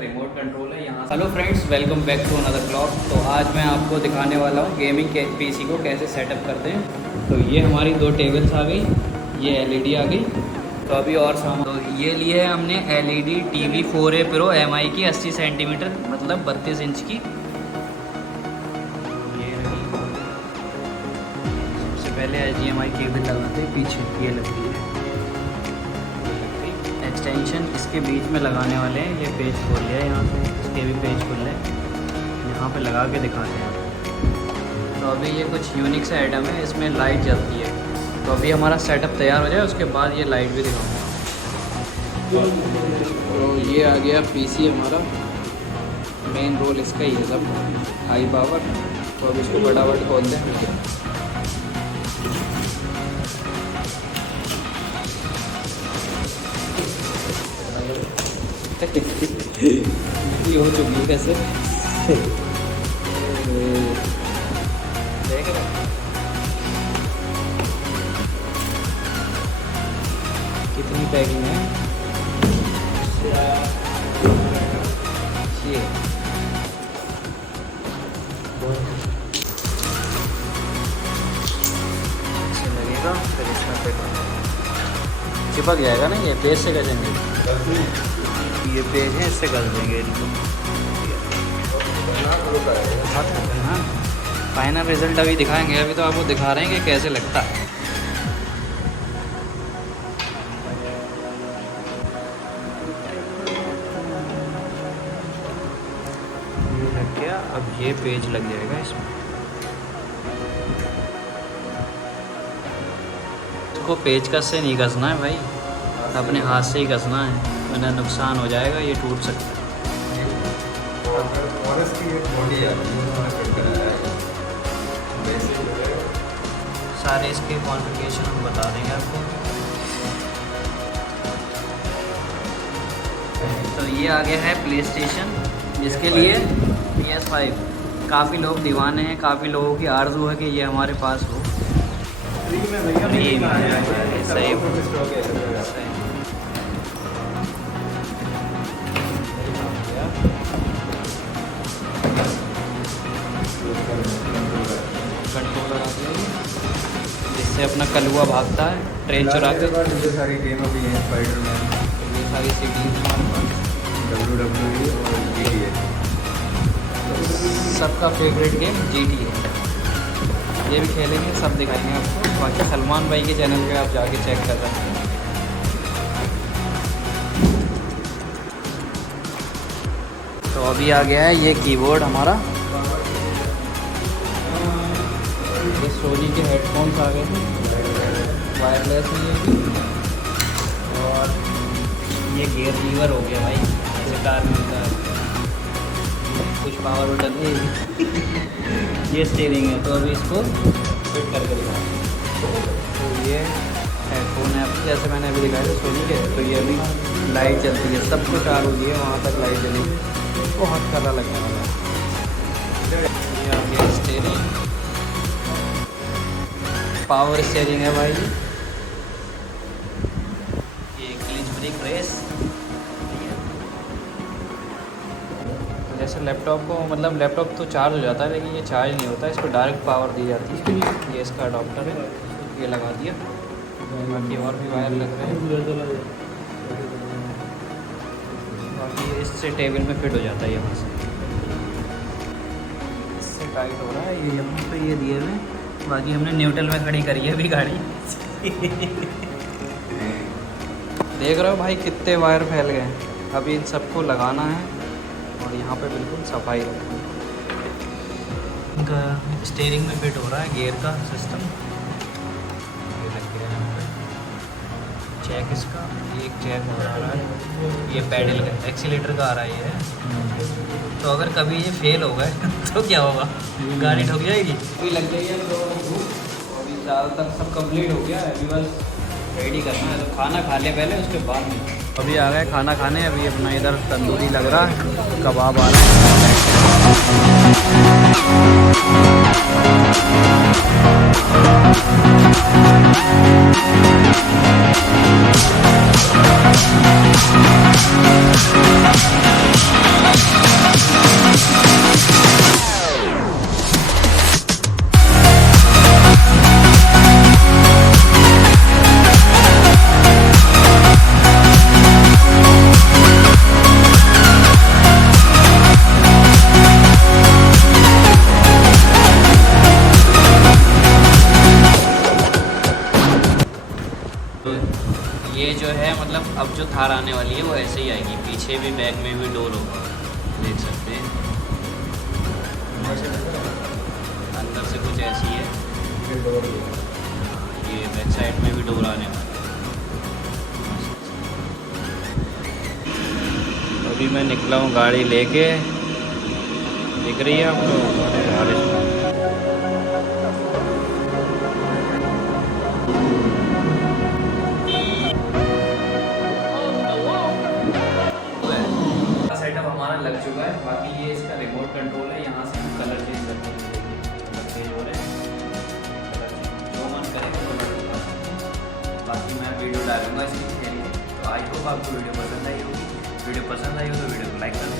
Remote control है यहाँ। Hello friends, welcome back to another blog. तो आज मैं आपको दिखाने वाला हूँ गेमिंग के पीसी को कैसे सेटअप करते हैं। तो ये हमारी दो टेबल्स आ गई, ये एलईडी आ गई। तो अभी और सामान तो ये लिए है हमने LED TV 4A pro MI की 80 सेंटीमीटर मतलब 32 इंच की। ये रही। सबसे पहले HDMI केबल लगाते हैं, पीछे ये लगती है एक्सटेंशन, इसके बीच में लगाने वाले हैं। ये पेज खोल लिया है यहाँ से, इसके भी पेज खोल लें, यहाँ पे लगा के दिखाते हैं। तो अभी ये कुछ यूनिक सा आइटम है, इसमें लाइट जलती है। तो अभी हमारा सेटअप तैयार हो जाए उसके बाद ये लाइट भी दिखाऊंगा। तो ये आ गया पीसी हमारा, मेन रोल इसका ही है सब, हाई पावर। तो अब इसको फटाफट खोलते हैं। ये हो चुकी है कैसे देख रहे कितनी पैकिंग है ये। ऐसे लगेगा फिर इसमें पे चिपक जाएगा ना, ये पेज से करेंगे। ये पेज है, इससे कर देंगे इनको। हाँ, फाइनल रिजल्ट अभी दिखाएंगे। अभी तो आपको दिखा रहे हैं कि कैसे लगता है। ये लग गया, अब ये पेज लग जाएगा इसमें। इसको पेज कस से नहीं कसना है भाई, अपने हाथ से ही कसना है, वरना नुकसान हो जाएगा, ये टूट सकता है। सारे इसके कॉन्फ़िगरेशन हम बता देंगे आपको। तो ये आ गया है प्ले स्टेशन, जिसके लिए PS5 काफ़ी लोग दीवाने हैं, काफ़ी लोगों की आरज़ू है कि ये हमारे पास हो। सही कंट्रोलर आती है, जिससे अपना कलुआ भागता है ट्रेन चुरा के। ये सारी गेम अभी हैं, स्पाइडरमैन, ये सारी सीरीज WWE और GTA। सबका फेवरेट गेम GTA, ये भी खेलेंगे, सब दिखाएंगे आपको। बाकी सलमान भाई के चैनल पे आप जाके चेक कर सकते हैं। तो अभी आ गया है ये कीबोर्ड हमारा। ये सोनी के हेडफोन्स आ गए हैं, वायरलेस है ये भी। और ये गियर लीवर हो गया भाई, जैसे कार मिलता है, कुछ पावर बटन है। ये स्टीयरिंग है, तो अभी इसको फिट करके दिखाएंगे। तो ये हेडफोन है, अभी जैसे मैंने अभी दिखाया था सोनी के। तो ये अभी लाइट जलती है, सब कुछ चालू हुई है, वहाँ तक लाइट जलेगी, बहुत कलर लगने वाला है। ये आ गया स्टीयरिंग, पावर स्टीयरिंग है भाई। ये क्लिच ब्रेक रेस, जैसे लैपटॉप को, मतलब लैपटॉप तो चार्ज हो जाता है लेकिन ये चार्ज नहीं होता, इसको डायरेक्ट पावर दी जाती है। ये इसका अडॉप्टर है, ये लगा दिया। बाकी और भी वायर लग रहे हैं, बाकी इससे टेबल में फिट हो जाता है यहाँ से। इससे टाइट हो रहा है ये यहाँ पे, ये दिए हुए। बाकी हमने न्यूट्रल में खड़ी करी है अभी गाड़ी। देख रहे हो भाई कितने वायर फैल गए हैं। अभी इन सबको लगाना है और यहाँ पे बिल्कुल सफाई रखनी है। इनका स्टीयरिंग में फिट हो रहा है गियर का सिस्टम, ये लग गया है। चेक इसका, ये एक चेक हो रहा है, ये पैडल का, एक्सीलेटर का आ रहा है ये। तो अगर कभी ये फेल हो गए तो क्या होगा, गाड़ी ठुक जाएगी। अभी लग जाएगी, तो अभी ज़्यादातर सब कंप्लीट हो गया है, अभी बस रेडी करना है। तो खाना खा ले पहले, उसके बाद में। अभी आ गए खाना खाने। अभी अपना इधर तंदूरी लग रहा है, कबाब आ रहा है। जो थार आने वाली है वो ऐसे ही आएगी, पीछे भी बैक में भी डोर होगा, देख सकते हैं। अंदर से कुछ ऐसी है, ये बैक साइड में भी डोर आने वाला है। अभी मैं निकला हूँ गाड़ी लेके, दिख रही है आपको बारिश। सेटअप हमारा लग चुका है, बाकी ये इसका रिमोट कंट्रोल है, यहाँ से हम कलर चेंज करते हैं। कलर चेंज हो रहे हैं, जो मन करेगा कलर बता सकते हैं। बाकी मैं वीडियो डालूंगा इसकी खेल के, तो आई होप आपको वीडियो पसंद आई होगी। वीडियो पसंद आई हो तो वीडियो को लाइक कर दें।